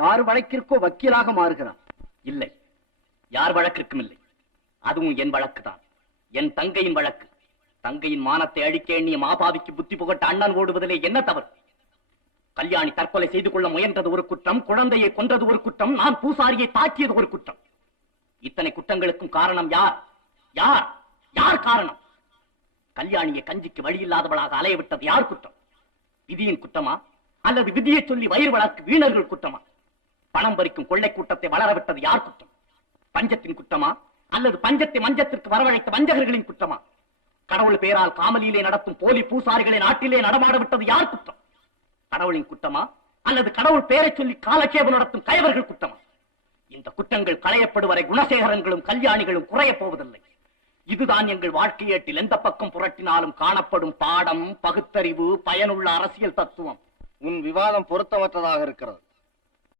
யார் வழக்கிற்கோ வக்கீலாக மாறுகிறான். இல்லை, யார் வழக்கிற்கும் இல்லை. அதுவும் என் வழக்கு தான். என் தங்கையின் வழக்கு. தங்கையின் மானத்தை அழிக்க எண்ணிய மாபாவிக்கு புத்தி புகட்ட அண்ணன் ஓடுவதிலே என்ன தவறு? கல்யாணி தற்கொலை செய்து கொள்ள முயன்றது ஒரு குற்றம், குழந்தையை கொன்றது ஒரு குற்றம், நான் பூசாரியை தாக்கியது ஒரு குற்றம். இத்தனை குற்றங்களுக்கும் காரணம் யார்? யார் யார் காரணம்? கல்யாணியை கஞ்சிக்கு வழியில்லாதவளாக அலைய விட்டது யார் குற்றம்? விதியின் குற்றமா அல்லது விதியை சொல்லி வயிறு வளர்க்கு வீணர்கள் குற்றமா? பணம் பறிக்கும் கொள்ளை கூட்டத்தை வளரவிட்டது யார் குற்றம்? பஞ்சத்தின் குற்றமா அல்லது பஞ்சத்தை மஞ்சத்திற்கு வரவழைத்த வஞ்சகர்களின் குற்றமா? கடவுள் பேரால் காமலியிலே நடத்தும் போலி பூசாரிகளை நாட்டிலே நடமாட விட்டது யார் குற்றம்? கடவுளின் குற்றமா அல்லது கடவுள் பெயரை சொல்லி காலட்சேபம் நடத்தும் கயவர்கள் குற்றமா? இந்த குற்றங்கள் களையப்படுவரை குணசேகரங்களும் கல்யாணிகளும் குறையப் போவதில்லை. இதுதான் எங்கள் வாழ்க்கையேட்டில் எந்த பக்கம் புரட்டினாலும் காணப்படும் பாடம், பகுத்தறிவு, பயனுள்ள அரசியல் தத்துவம். உன் விவாதம் பொருத்தமற்றதாக இருக்கிறது.